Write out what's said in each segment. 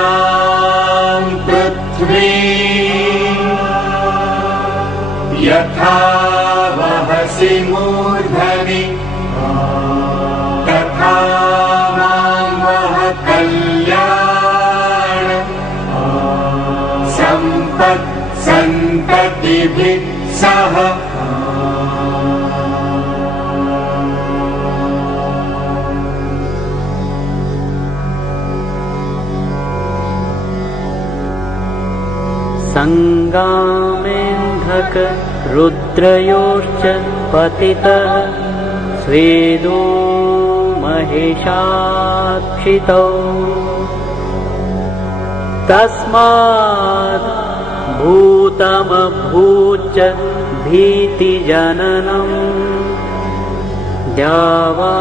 सशैलसागरां पृथ्वीं यथा वहसि मूर्धनि तथा मां वह कल्याण सम्पत् सन्ततिभिः सह। संगामेन्धक रुद्रयोश्च पतितः स्वेदो महेशाक्षितौ तस्माद् भूतमभूच्च भीतिजननम् द्यावा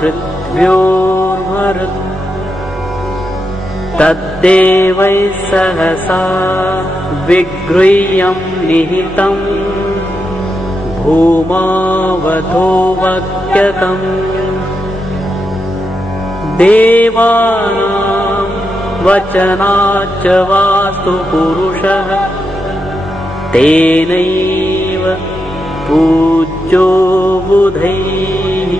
पृथ्व्योर्मरुत् तद्देवैः सहसा विगृह्यं निहितं भूमावधोऽवक्यतम् देवानां वचनाच्च वास्तु पुरुषः तेनैव पूज्यो बुधैः।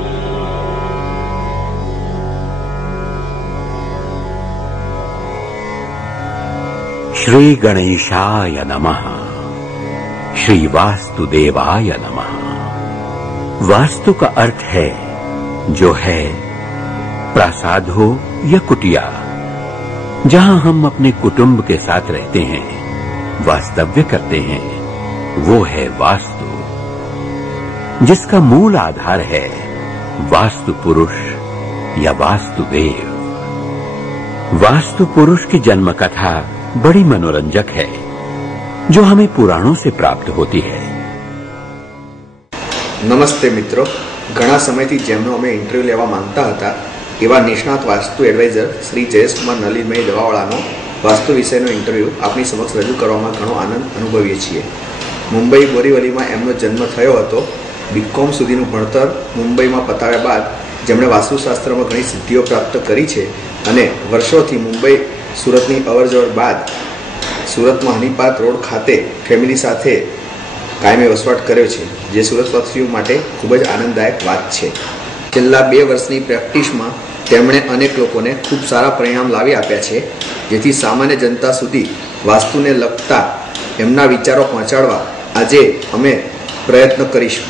श्री गणेशाय नमः। श्री वास्तुदेवाय नमः। वास्तु का अर्थ है जो है, प्रासाद हो या कुटिया, जहां हम अपने कुटुंब के साथ रहते हैं, वास्तव्य करते हैं, वो है वास्तु, जिसका मूल आधार है वास्तु पुरुष या वास्तुदेव। वास्तु पुरुष की जन्म कथा बड़ी मनोरंजक है, जो हमें पुराणों से प्राप्त होती है। नमस्ते मित्रों, घणा समयथी जेमनो अमे इंटरव्यू लेवा मांगता हता एवा निष्णात वास्तु एडवाइजर श्री जयेश कुमार नलिनभाई दवावाळानो वास्तु विषयनो इंटरव्यू आपनी समक्ष रजू करवामां घणो आनंद अनुभवीए छीए। मुंबई बोरीवलीमां एमनो जन्म थयो हतो। बीकॉम सुधीनुं भणतर मुंबईमां पताव्या बाद जेमणे वास्तुशास्त्रमां घणी सिद्धिओ प्राप्त करी छे अने वर्षोथी मुंबई सूरतनी अवरजवर बाद सूरतमां हनीपात रोड खाते फेमिली साथे कायमी वसवाट कर्यो छे, जे सूरतवासीओ माटे खूब ज आनंददायक बात छे। छेल्ला 2 वर्षनी प्रेक्टिसमां તેમણે અનેક લોકોને ખૂબ સારા પરિણામ લાવી આપ્યા છે, જેથી સામાન્ય જનતા સુધી વાસ્તુને લગતા એમના વિચારો પહોંચાડવા આજે અમે પ્રયત્ન કરીશું।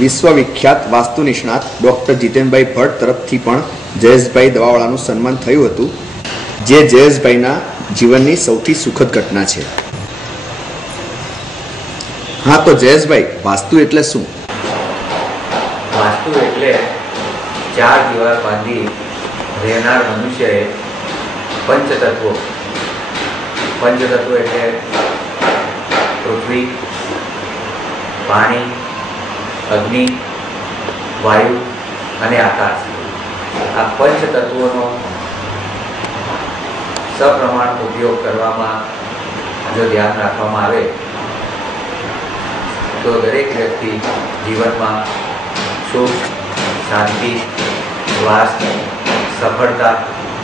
વિશ્વવિખ્યાત વાસ્તુ નિષ્ણાત ડોક્ટર જીતેનભાઈ ભટ્ટ તરફથી પણ જયેશભાઈ દવાવાળાનું સન્માન થયું હતું, જે જયેશભાઈના જીવનની સૌથી સુખદ ઘટના છે। હા, તો જયેશભાઈ, વાસ્તુ એટલે શું? વાસ્તુ એટલે 4 દીવાર બાંધી રહેનાર મનુષ્યએ પંચતત્વો એટલે પૃથ્વી, પાણી, અગ્નિ, વાયુ અને આકાશ, આ પંચતત્વોનો સપ્રમાણ ઉપયોગ કરવામાં જો ધ્યાન રાખવામાં આવે તો દરેક વ્યક્તિ જીવનમાં સુખ, શાંતિ, સ્વાસ્થ્ય, સફળતા,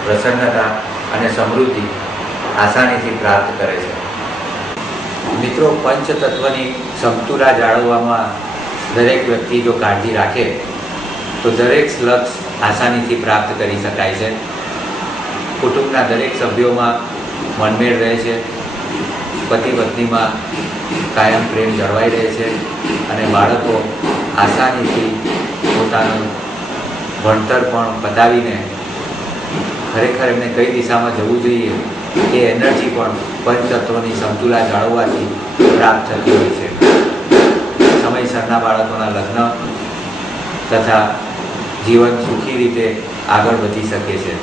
પ્રસન્નતા અને સમૃદ્ધિ આસાનીથી પ્રાપ્ત કરે છે। મિત્રો, પંચતત્વની સમતુલા જાળવવામાં દરેક વ્યક્તિ જો કાળજી રાખે તો દરેક લક્ષ્ય આસાનીથી પ્રાપ્ત કરી શકાય છે। કુટુંબના દરેક સભ્યોમાં મનમેળ રહે છે, પતિ પત્નીમાં કાયમ પ્રેમ જળવાઈ રહે છે અને બાળકો આસાનીથી પોતાનું ભણતર પણ પતાવીને ખરેખર એમને કઈ દિશામાં જવું જોઈએ એ એનર્જી પણ પંચતત્વની સમતુલા જાળવવાથી પ્રાપ્ત થતી હોય છે. સમયસરના બાળકોના લગ્ન તથા જીવન સુખી રીતે આગળ વધી શકે છે.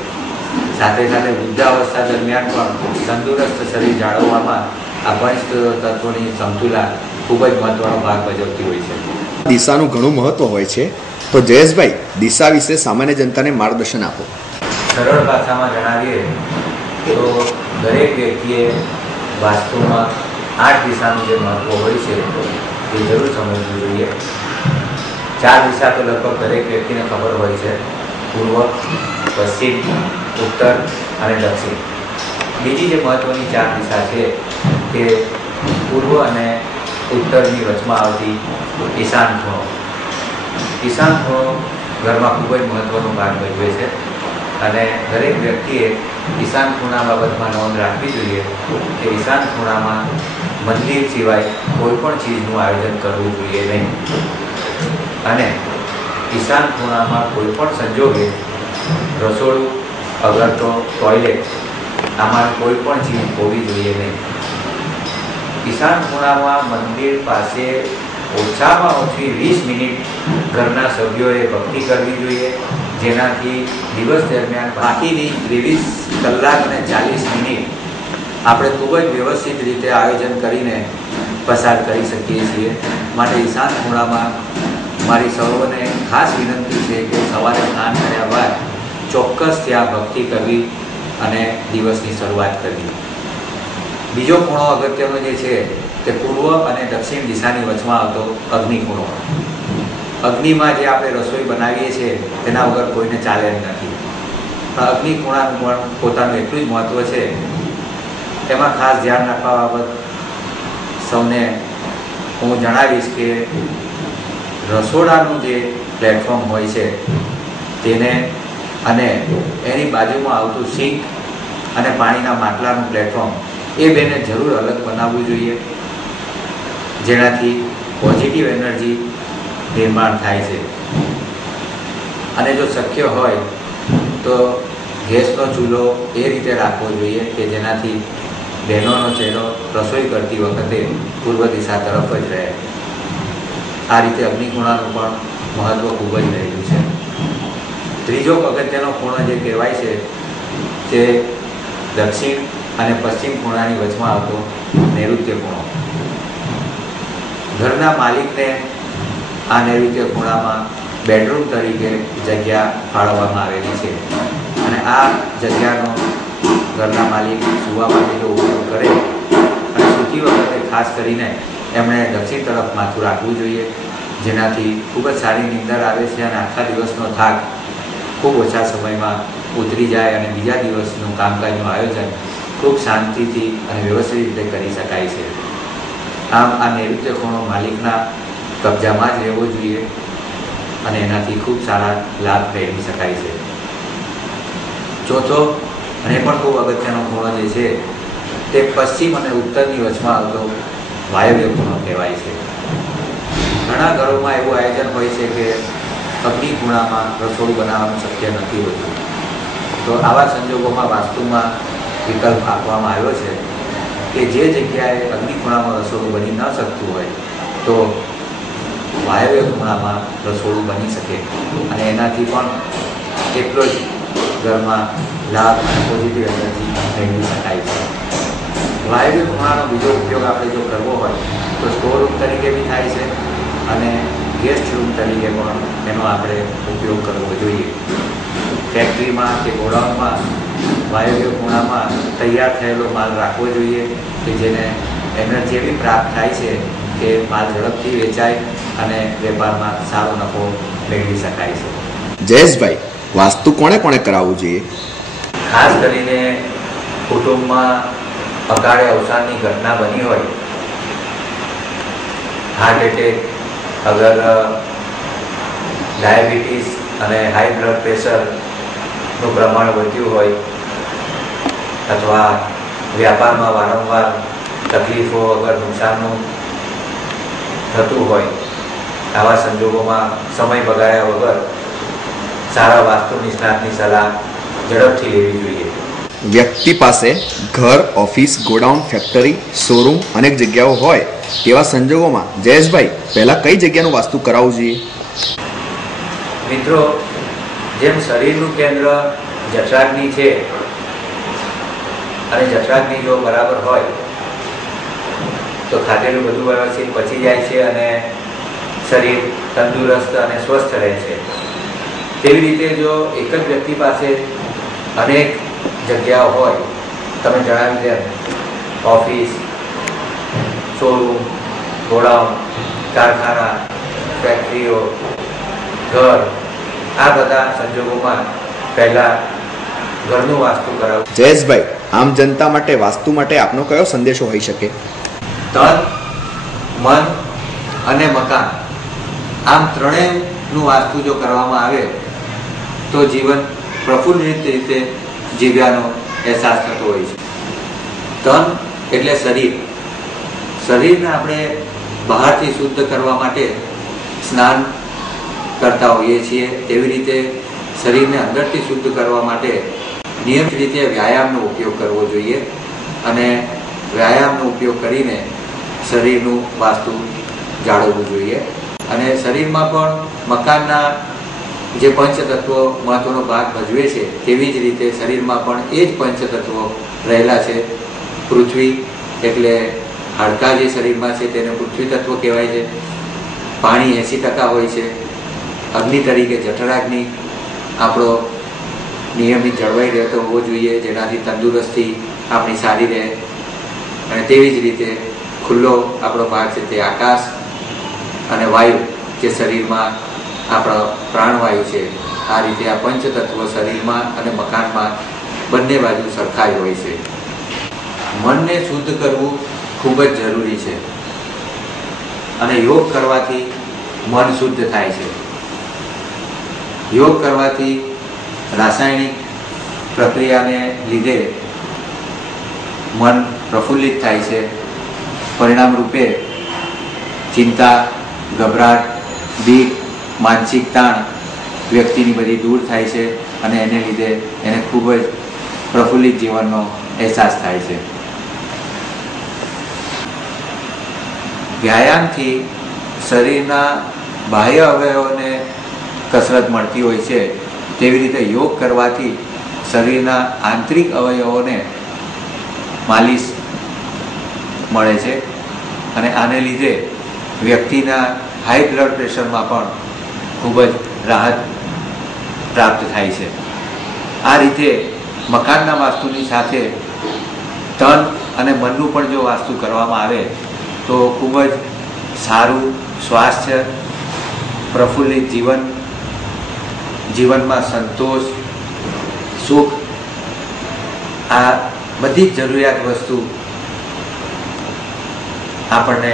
સાથે સાથે વૃદ્ધાવસ્થા દરમિયાન પણ તંદુરસ્ત શરીર જાળવવામાં આ પંચ તત્વોની સમતુલા ખૂબ જ મહત્વનો ભાગ ભજવતી હોય છે. દિશાનું ઘણું મહત્વ હોય છે, તો જયેશભાઈ દિશા વિશે સામાન્ય જનતાને માર્ગદર્શન આપો. સરળ ભાષામાં જણાવીએ તો દરેક વ્યક્તિએ વાસ્તુમાં 8 દિશાનું જે મહત્વ હોય છે એ જરૂર સમજવું જોઈએ. 4 દિશા તો લગભગ દરેક વ્યક્તિને ખબર હોય છે: પૂર્વ, પશ્ચિમ, ઉત્તર અને દક્ષિણ. બીજી જે મહત્વની 4 દિશા છે તે પૂર્વ અને ઉત્તરની વચમાં આવતી ઈશાન ખૂણો. ઈશાન ખૂણો ઘરમાં ખૂબ જ મહત્વનો ભાગ ભજવે છે અને દરેક વ્યક્તિએ ઈશાન ખૂણા બાબતમાં નોંધ રાખવી જોઈએ કે ઈશાન ખૂણામાં મંદિર સિવાય કોઈ પણ ચીજનું આયોજન કરવું જોઈએ નહીં અને ઈશાન ખૂણામાં કોઈ પણ સંજોગે રસોડું, અગર તો ટોયલેટ, આમાં કોઈ પણ ચીજ હોવી જોઈએ નહીં. ઈશાન ખૂણામાં મંદિર પાસે ઓછામાં ઓછી 20 મિનિટ ઘરના સભ્યોએ ભક્તિ કરવી જોઈએ, જેનાથી દિવસ દરમિયાન બાકીની 23 કલાક અને 40 મિનિટ આપણે ખૂબ જ વ્યવસ્થિત રીતે આયોજન કરીને પસાર કરી શકીએ છીએ. માટે ઈશાન ખૂણામાં મારી સૌને ખાસ વિનંતી છે કે સવારે સ્નાન કર્યા બાદ ચોક્કસ ત્યાં ભક્તિ કરવી અને દિવસની શરૂઆત કરવી. બીજો ખૂણો અગત્યનો જે છે તે પૂર્વ અને દક્ષિણ દિશાની વચમાં આવતો અગ્નિ ખૂણો. અગ્નિમાં જે આપણે રસોઈ બનાવીએ છીએ તેના વગર કોઈને ચાલે જ નથી. અગ્નિ ખૂણાનું પણ પોતાનું એટલું જ મહત્ત્વ છે. તેમાં ખાસ ધ્યાન રાખવા બાબત સૌને હું જણાવીશ કે રસોડાનું જે પ્લેટફોર્મ હોય છે તેને અને એની બાજુમાં આવતું સિંક અને પાણીના માટલાનું પ્લેટફોર્મ એ બેને જરૂર અલગ બનાવવું જોઈએ, જેનાથી પોઝિટિવ એનર્જી નિર્માણ થાય છે. અને જો શક્ય હોય તો ગેસનો ચૂલો એ રીતે રાખવો જોઈએ કે જેનાથી બહેનોનો ચહેરો રસોઈ કરતી વખતે પૂર્વ દિશા તરફ જ રહે. આ રીતે અગ્નિખૂણાનું પણ મહત્ત્વ ખૂબ જ રહેલું છે. ત્રીજો અગત્યનો ખૂણો જે કહેવાય છે તે દક્ષિણ અને પશ્ચિમ ખૂણાની વચમાં આવતો નૈઋત્ય ખૂણો. ઘરના માલિકને આ નૈઋત્ય ખૂણામાં બેડરૂમ તરીકે જગ્યા ફાળવવામાં આવેલી છે અને આ જગ્યાનો ઘરના માલિક સૂવા માટે જો ઉપયોગ કરે અને સૂતી વખતે ખાસ કરીને એમણે દક્ષિણ તરફ માથું રાખવું જોઈએ, જેનાથી ખૂબ જ સારી નીંદર આવે છે અને આખા દિવસનો થાક ખૂબ ઓછા સમયમાં ઉતરી જાય અને બીજા દિવસનું કામકાજનું આયોજન ખૂબ શાંતિથી અને વ્યવસ્થિત રીતે કરી શકાય છે. આમ આ નૈઋત્ય ખૂણો માલિકના કબજામાં જ રહેવો જોઈએ અને એનાથી ખૂબ સારા લાભ મેળવી શકાય છે. ચોથો અને પણ ખૂબ અગત્યનો ખૂણો જે છે તે પશ્ચિમ અને ઉત્તરની વચમાં આવતો વાયવ્ય ખૂણો કહેવાય છે. ઘણા ઘરોમાં એવું આયોજન હોય છે કે અગ્નિ ખૂણામાં રસોડું બનાવવાનું શક્ય નથી હોતું. તો આવા સંજોગોમાં વાસ્તુમાં વિકલ્પ આપવામાં આવ્યો છે કે જે જગ્યાએ અગ્નિ ખૂણામાં રસોડું બની ન શકતું હોય તો વાયવ્ય ખૂણામાં રસોડું બની શકે અને એનાથી પણ એટલો જ ઘરમાં લાભ અને પોઝિટિવ એનર્જી મેળવી શકાય છે. વાયવ્ય ખૂણાનો બીજો ઉપયોગ આપણે જો કરવો હોય તો સ્ટોર રૂમ તરીકે બી થાય છે અને ગેસ્ટ રૂમ તરીકે પણ એનો આપણે ઉપયોગ કરવો જોઈએ. ફેક્ટરીમાં કે ગોડાઉનમાં વાયવ્ય ખૂણામાં તૈયાર થયેલો માલ રાખવો જોઈએ કે જેને એનર્જી એવી પ્રાપ્ત થાય છે કે માલ ઝડપથી વેચાય અને વેપારમાં સારો નફો મેળવી શકાય છે. જયેશભાઈ, વાસ્તુ કોણે કોણે કરાવવું જોઈએ? ખાસ કરીને કુટુંબમાં અકાળે અવસાનની ઘટના બની હોય, હાર્ટ એટેક, અગર ડાયાબિટીસ અને હાઈ બ્લડ પ્રેશરનું પ્રમાણ વધ્યું હોય અથવા વ્યાપારમાં વારંવાર તકલીફો અગર નુકસાનનું થતું હોય, આવા સંજોગોમાં સમય બગાડ્યા વગર સારા વાસ્તુ નિષ્ણાતની સલાહ ઝડપથી લેવી જોઈએ. વ્યક્તિ પાસે ઘર, ઓફિસ, ગોડાઉન, ફેક્ટરી, શોરૂમ અનેક જગ્યાઓ હોય તેવા સંજોગોમાં જયેશભાઈ પહેલા કઈ જગ્યાનું વાસ્તુ કરાવવું જોઈએ? મિત્રો, જેમ શરીરનું કેન્દ્ર જઠરાગ્નિ છે અને જઠરાગ્નિ જો બરાબર હોય તો ખાધેલું બધું વ્યવસ્થિત પચી જાય છે અને શરીર તંદુરસ્ત અને સ્વસ્થ રહે છે. તેવી રીતે જો એક જ વ્યક્તિ પાસે અનેક જગ્યાઓ હોય, તમે જણાવ્યું તેમ ઓફિસ, શોરૂમ, ગોડાઉન, કારખાના, ફેક્ટરીઓ, ઘર, આ બધા સંજોગોમાં પહેલા ઘરનું વાસ્તુ કરાવવું. જયેશભાઈ, આમ જનતા માટે વાસ્તુ માટે આપનો કયો સંદેશો હોઈ શકે? તન, મન અને મકાન, આમ ત્રણેયનું વાસ્તુ જો કરવામાં આવે તો જીવન પ્રફુલ્લિત રીતે જીવ્યાનો અહેસાસ થતો હોય છે. તન એટલે શરીર. શરીરને આપણે બહારથી શુદ્ધ કરવા માટે સ્નાન કરતા હોઈએ છીએ. તેવી રીતે શરીરને અંદરથી શુદ્ધ કરવા માટે નિયમિત રીતે વ્યાયામનો ઉપયોગ કરવો જોઈએ અને વ્યાયામનો ઉપયોગ કરીને શરીરનું વાસ્તુ જાળવવું જોઈએ. અને શરીરમાં પણ મકાનના જે પંચતત્વો મહત્વનો ભાગ ભજવે છે તેવી જ રીતે શરીરમાં પણ એ જ પંચતત્વો રહેલા છે. પૃથ્વી એટલે હાડકાં જે શરીરમાં છે તેને પૃથ્વી તત્વ કહેવાય છે. પાણી 80% હોય છે. અગ્નિ તરીકે જઠરાગ્નિ આપણો નિયમિત જળવાઈ રહેતો હોવો જોઈએ, જેનાથી તંદુરસ્તી આપણી સારી રહે. અને તેવી જ રીતે ખુલ્લો આપણો ભાગ છે તે આકાશ અને વાયુ જે શરીરમાં આપણો પ્રાણવાયુ છે. આ રીતે આ પંચતત્વો શરીરમાં અને મકાનમાં બંને બાજુ સરખા જ હોય છે. મનને શુદ્ધ કરવું ખૂબ જ જરૂરી છે અને યોગ કરવાથી મન શુદ્ધ થાય છે. યોગ કરવાથી રાસાયણિક પ્રક્રિયાને લીધે મન પ્રફુલ્લિત થાય છે. પરિણામ રૂપે ચિંતા, ગભરાટ, બીક, માનસિક તાણ વ્યક્તિની બધી દૂર થાય છે અને એને લીધે એને ખૂબ જ પ્રફુલ્લિત જીવનનો અહેસાસ થાય છે. વ્યાયામથી શરીરના બાહ્ય અવયવોને કસરત મળતી હોય છે, તેવી રીતે યોગ કરવાથી શરીરના આંતરિક અવયવોને માલિશ મળે છે અને આને લીધે વ્યક્તિના હાઈ બ્લડ પ્રેશરમાં પણ ખૂબ જ રાહત પ્રાપ્ત થાય છે. આ રીતે મકાનના વાસ્તુની સાથે તન અને મનનું પણ જો વાસ્તુ કરવામાં આવે તો ખૂબ જ સારું સ્વાસ્થ્ય, પ્રફુલ્લિત જીવનમાં સંતોષ, સુખ, આ બધી જ જરૂરિયાત વસ્તુ આપણને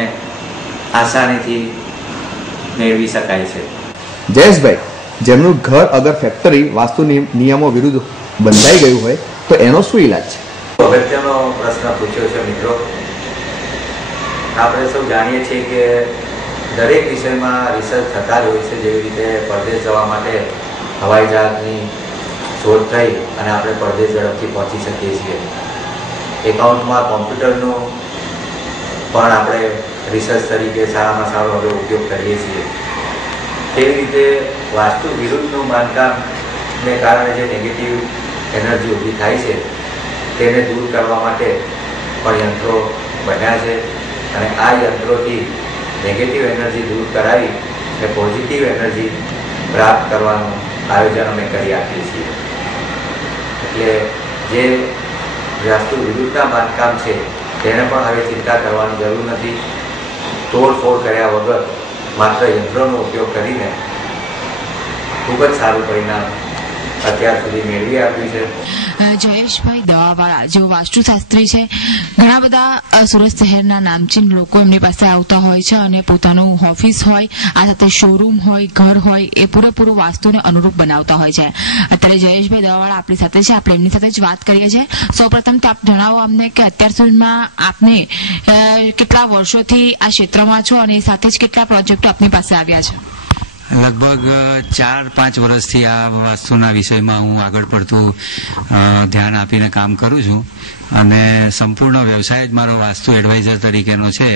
આસાનીથી મેળવી શકાય છે. જયેશભાઈ, જેમનું ઘર અગર ફેક્ટરી વાસ્તુ નિયમો વિરુદ્ધ બંધાઈ ગયું હોય તો એનો શું ઈલાજ છે? અગત્યનો પ્રશ્ન પૂછ્યો છે મિત્રો. આપણે સૌ જાણીએ છીએ કે દરેક વિષયમાં રિસર્ચ થતા જ હોય છે. જેવી રીતે પરદેશ જવા માટે હવાઈ જહાજની શોધ થઈ અને આપણે પરદેશ ઝડપથી પહોંચી શકીએ છીએ. એકાઉન્ટમાં કોમ્પ્યુટરનું પણ આપણે રિસર્ચ તરીકે સારામાં સારો હવે ઉપયોગ કરીએ છીએ. તેવી રીતે વાસ્તુ વિરુદ્ધનું બાંધકામને કારણે જે નેગેટિવ એનર્જી ઊભી થાય છે તેને દૂર કરવા માટે પણ યંત્રો બન્યા છે અને આ યંત્રોથી નેગેટિવ એનર્જી દૂર કરાવી અને પોઝિટિવ એનર્જી પ્રાપ્ત કરવાનું આયોજન અમે કરી આપીએ છીએ. એટલે જે વાસ્તુ વિરુદ્ધના બાંધકામ છે તેને પણ હવે ચિંતા કરવાની જરૂર નથી. તોડફોડ કર્યા વગર માત્ર યંત્રોનો ઉપયોગ કરીને ખૂબ જ સારું પરિણામ અત્યાર સુધી મેળવી આપ્યું છે. જયેશભાઈ દવાવાળા જેઓ વાસ્તુશાસ્ત્રી છે, ઘણા બધા સુરત શહેરના નામચીન લોકો એમની પાસે આવતા હોય છે અને પોતાનું ઓફિસ હોય, આ સાથે શોરૂમ હોય, ઘર હોય, એ પૂરેપૂરું વાસ્તુને અનુરૂપ બનાવતા હોય છે. અત્યારે જયેશભાઈ દવાવાળા આપણી સાથે છે, આપણે એમની સાથે જ વાત કરીએ છીએ. સૌપ્રથમ તો આપ જણાવો અમને કે અત્યાર સુધીમાં આપને કેટલા વર્ષોથી આ ક્ષેત્રમાં છો અને સાથે જ કેટલા પ્રોજેક્ટો આપની પાસે આવ્યા છે? લગભગ 4-5 વર્ષથી આ વાસ્તુના વિષયમાં હું આગળ પડતું ધ્યાન આપીને કામ કરું છું અને સંપૂર્ણ વ્યવસાય જ મારો વાસ્તુ એડવાઇઝર તરીકેનો છે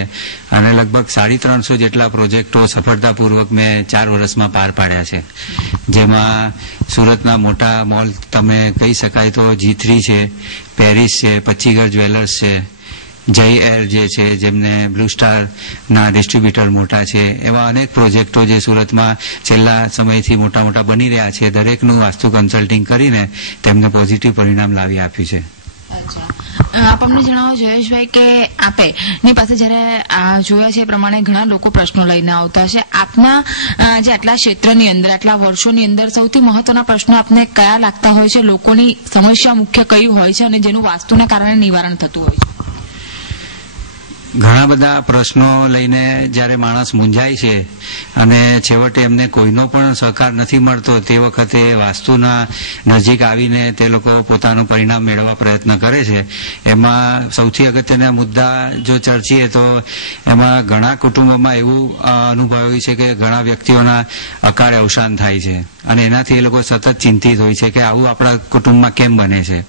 અને લગભગ 350 જેટલા પ્રોજેક્ટો સફળતાપૂર્વક મેં 4 વર્ષમાં પાર પાડ્યા છે, જેમાં સુરતના મોટા મોલ તમે કહી શકાય તો G3 છે, પેરિસ છે, પચ્ચીગર જ્વેલર્સ છે, જય એર જે છે જેમને બ્લુ સ્ટારના ડિસ્ટ્રીબ્યુટર મોટા છે, એવા અનેક પ્રોજેક્ટો જે સુરતમાં છેલ્લા સમયથી મોટા મોટા બની રહ્યા છે, દરેકનું વાસ્તુ કન્સલ્ટિંગ કરીને તેમને પોઝિટિવ પરિણામ લાવી આપ્યું છે. આપ અમને જણાવો જયેશભાઈ કે આપે ની પાસે જયારે જોયા છે એ પ્રમાણે ઘણા લોકો પ્રશ્નો લઈને આવતા છે. આપના જે આટલા ક્ષેત્રની અંદર આટલા વર્ષોની અંદર સૌથી મહત્વના પ્રશ્નો આપને કયા લાગતા હોય છે? લોકોની સમસ્યા મુખ્ય કઈ હોય છે અને જેનું વાસ્તુના કારણે નિવારણ થતું હોય છે? ઘણા બધા પ્રશ્નો લઈને જ્યારે માણસ મૂંઝાય છે અને છેવટે એમને કોઈનો પણ સહકાર નથી મળતો તે વખતે વાસ્તુના નજીક આવીને તે લોકો પોતાનું પરિણામ મેળવવા પ્રયત્ન કરે છે. એમાં સૌથી અગત્યના મુદ્દા જો ચર્ચીએ તો એમાં ઘણા કુટુંબોમાં એવું અનુભવ્યું છે કે ઘણા વ્યક્તિઓના અકાળે અવસાન થાય છે અને એનાથી એ લોકો સતત ચિંતિત હોય છે કે આવું આપણા કુટુંબમાં કેમ બને છે.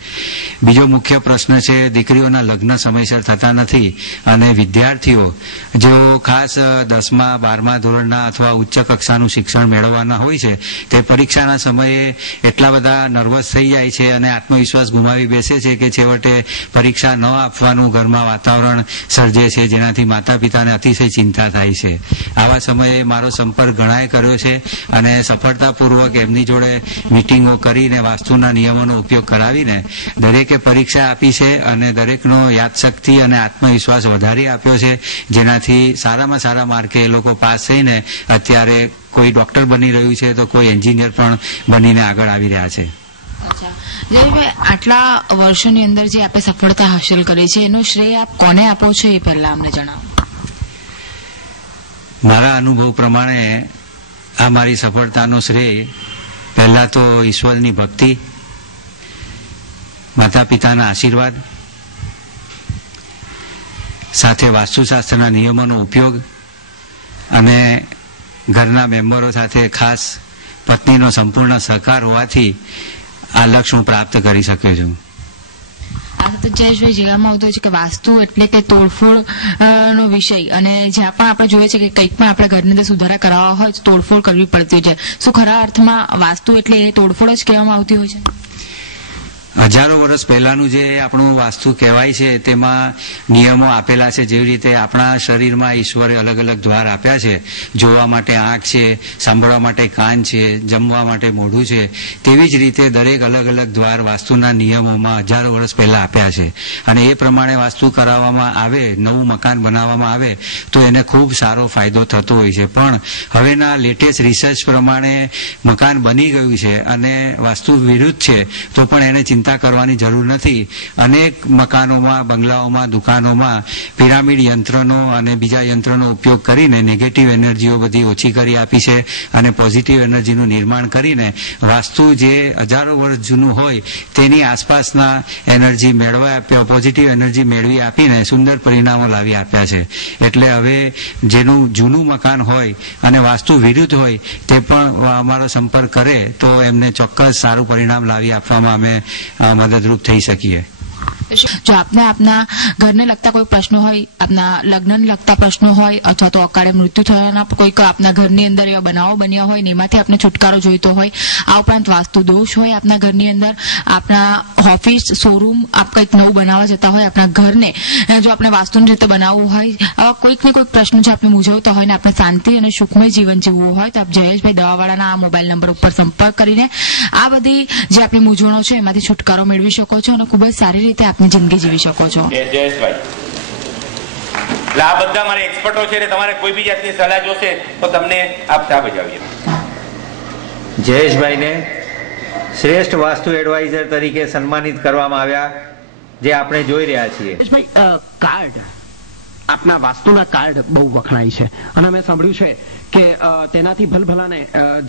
બીજો મુખ્ય પ્રશ્ન છે દીકરીઓના લગ્ન સમયસર થતા નથી અને વિદ્યાર્થીઓ જેઓ ખાસ 10મા 12મા ધોરણના અથવા ઉચ્ચ કક્ષાનું શિક્ષણ મેળવવાના હોય છે તે પરીક્ષાના સમયે એટલા બધા નર્વસ થઈ જાય છે અને આત્મવિશ્વાસ ગુમાવી બેસે છે કે છેવટે પરીક્ષા ન આપવાનું ઘરમાં વાતાવરણ સર્જે છે, જેનાથી માતા પિતાને અતિશય ચિંતા થાય છે. આવા સમયે મારો સંપર્ક ઘણાએ કર્યો છે અને સફળતાપૂર્વક એમની જોડે મિટિંગો કરીને વાસ્તુના નિયમોનો ઉપયોગ કરાવીને દરેકે પરીક્ષા આપી છે અને દરેકનો યાદશક્તિ અને આત્મવિશ્વાસ વધારી આપ્યો છે, જેનાથી સારામાં સારા માર્કે એ લોકો પાસ થઈને અત્યારે કોઈ ડોક્ટર બની રહ્યું છે તો કોઈ એન્જિનિયર પણ બનીને આગળ આવી રહ્યા છે. આટલા વર્ષોની અંદર જે આપે સફળતા હાંસલ કરી છે એનો શ્રેય આપ કોને આપો છો એ પહેલા અમને જણાવો. મારા અનુભવ પ્રમાણે આ મારી સફળતાનો શ્રેય પહેલા તો ઈશ્વરની ભક્તિ, માતા પિતાના આશીર્વાદ, સાથે વાસ્તુશાસ્ત્રના નિયમોનો ઉપયોગ અને ઘરના મેમ્બરો સાથે ખાસ પત્નીનો સંપૂર્ણ સહકાર હોવાથી આ લક્ષ્ય હું પ્રાપ્ત કરી શક્યો છું. જયેશભાઈ કહેવામાં આવતું હોય છે કે વાસ્તુ એટલે કે તોડફોડ નો વિષય અને જ્યાં પણ આપણે જોઈએ છે કે કંઈક પણ આપણે ઘરની અંદર સુધારા કરાવવા હોય તો તોડફોડ કરવી પડતી હોય છે. શું ખરા અર્થમાં વાસ્તુ એટલે એ તોડફોડ જ કહેવામાં આવતી હોય છે? હજારો વર્ષ પહેલાનું જે આપણું વાસ્તુ કહેવાય છે તેમાં નિયમો આપેલા છે. જેવી રીતે આપણા શરીરમાં ઈશ્વરે અલગ અલગ દ્વાર આપ્યા છે, જોવા માટે આંખ છે, સાંભળવા માટે કાન છે, જમવા માટે મોઢું છે, તેવી જ રીતે દરેક અલગ અલગ દ્વાર વાસ્તુના નિયમોમાં હજારો વર્ષ પહેલા આપ્યા છે અને એ પ્રમાણે વાસ્તુ કરાવવામાં આવે, નવું મકાન બનાવવામાં આવે તો એને ખૂબ સારો ફાયદો થતો હોય છે. પણ હવેના લેટેસ્ટ રિસર્ચ પ્રમાણે મકાન બની ગયું છે અને વાસ્તુ વિરુદ્ધ છે તો પણ એને ચિંતા કરવાની જરૂર નથી. અનેક મકાનોમાં, બંગલાઓમાં, દુકાનોમાં પિરામિડ યંત્રનો અને બીજા યંત્રનો ઉપયોગ કરીને નેગેટિવ એનર્જીઓ બધી ઓછી કરી આપી છે અને પોઝિટિવ એનર્જીનું નિર્માણ કરીને વાસ્તુ જે હજારો વર્ષ જૂનું હોય તેની આસપાસના એનર્જી મેળવા આપ્યા, પોઝિટિવ એનર્જી મેળવી આપીને સુંદર પરિણામો લાવી આપ્યા છે. એટલે હવે જેનું જૂનું મકાન હોય અને વાસ્તુ વિરુદ્ધ હોય તે પણ અમારો સંપર્ક કરે તો એમને ચોક્કસ સારું પરિણામ લાવી આપવામાં અમે મદદરૂપ થઈ શકીએ. જો આપને આપના ઘરને લગતા કોઈ પ્રશ્નો હોય, આપના લગ્નને લગતા પ્રશ્નો હોય અથવા તો અકાળે મૃત્યુ થયાના કોઈક આપના ઘરની અંદર એવા બનાવો બન્યા હોય ને એમાંથી આપને છુટકારો જોઈતો હોય, આ ઉપરાંત વાસ્તુ દોષ હોય આપના ઘરની અંદર, આપના ઓફિસ, શોરૂમ આપ કંઈક નવું બનાવવા જતા હોય, આપના ઘરને જો આપણે વાસ્તુની રીતે બનાવવું હોય, આવા કોઈક ને કોઈક પ્રશ્નો જો આપણે મૂંઝવતા હોય ને આપણે શાંતિ અને સુખમય જીવન જીવવું હોય તો આપ જયેશભાઈ દવાવાળાના આ મોબાઈલ નંબર ઉપર સંપર્ક કરીને આ બધી જે આપણી મૂંઝવણો છે એમાંથી છુટકારો મેળવી શકો છો અને ખૂબ જ સારી રીતે આપની જિંદગી જીવી શકો છો. જયેશભાઈ, એટલે આ બધા મારા એક્સપર્ટો છે, તમારે કોઈ બી જાતની સલાહ જોશે તો તમને આપ ચા બજાવીએ. જયેશભાઈને શ્રેષ્ઠ વાસ્તુ એડવાઇઝર તરીકે સન્માનિત કરવામાં આવ્યા, જે આપણે જોઈ રહ્યા છીએ. કાર્ડ, આપના વાસ્તુના કાર્ડ બહુ વખણાય છે અને અમે સાંભળ્યું છે કે તેનાથી ભલભલાને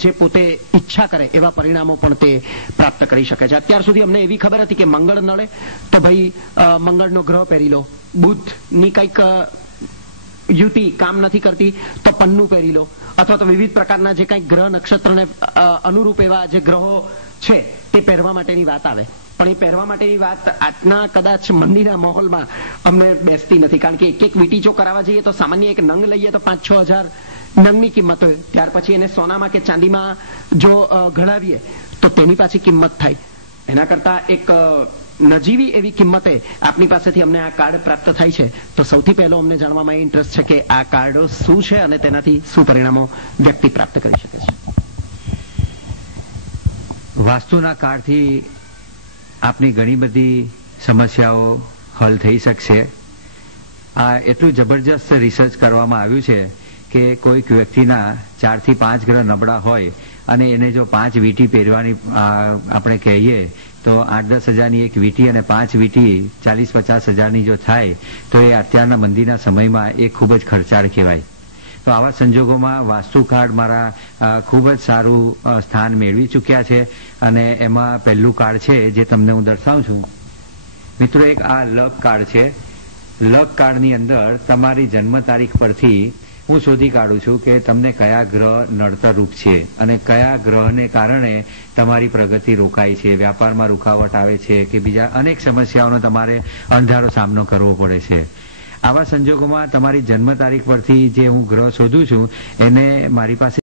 જે પોતે ઈચ્છા કરે એવા પરિણામો પણ તે પ્રાપ્ત કરી શકે છે. અત્યાર સુધી અમને એવી ખબર હતી કે મંગળ નડે તો ભાઈ મંગળનો ગ્રહ પહેરી લો, બુધની કંઈક યુતિ કામ નથી કરતી તો પન્નું પહેરી લો, અથવા તો વિવિધ પ્રકારના જે કંઈ ગ્રહ નક્ષત્રને અનુરૂપ એવા જે ગ્રહો છે તે પહેરવા માટેની વાત આવે, પણ એ પહેરવા માટેની વાત આજના કદાચ મંદિરના માહોલમાં અમને બેસતી નથી, કારણ કે એક વીંટી જો કરાવવા જઈએ તો સામાન્ય એક નંગ લઈએ તો 5-6 હજાર નંગની કિંમત હોય, ત્યાર પછી એને સોનામાં કે ચાંદીમાં જો ઘડાવીએ તો તેની પાછી કિંમત થાય. એના કરતા એક નજીવી એવી કિંમતે આપની પાસેથી અમને આ કાર્ડ પ્રાપ્ત થાય છે, તો સૌથી પહેલો અમને જાણવામાં એ ઇન્ટરેસ્ટ છે કે આ કાર્ડો શું છે અને તેનાથી શું પરિણામો વ્યક્તિ પ્રાપ્ત કરી શકે છે. વાસ્તુના કાર્ડથી આપની ઘણી બધી સમસ્યાઓ હલ થઈ શકશે. આ એટલું જબરજસ્ત રિસર્ચ કરવામાં આવ્યું છે કે કોઈક વ્યક્તિના 4 થી 5 ગ્રહ નબળા હોય અને એને જો 5 વીંટી પહેરવાની આપણે કહીએ તો 8-10 હજારની એક વીંટી અને 5 વીંટી 40-50 હજારની જો થાય તો એ અત્યારના મંદીના સમયમાં એ ખૂબ જ ખર્ચાળ કહેવાય. તો આવા સંજોગોમાં વાસ્તુ કાર્ડ મારા ખૂબ જ સારું સ્થાન મેળવી ચૂક્યા છે અને એમાં પહેલું કાર્ડ છે જે તમને હું દર્શાવું છું. મિત્રો, એક આ લક કાર્ડ છે. લક કાર્ડની અંદર તમારી જન્મ તારીખ પરથી હું શોધી કાઢું છું કે તમને કયા ગ્રહ નડતરરૂપ છે અને કયા ગ્રહને કારણે તમારી પ્રગતિ રોકાય છે, વ્યાપારમાં રૂકાવટ આવે છે કે બીજા અનેક સમસ્યાઓનો તમારે અંધારો સામનો કરવો પડે છે. આવા સંજોગોમાં તમારી જન્મ તારીખ પરથી જે હું ગ્રહ શોધું છું એને મારી પાસે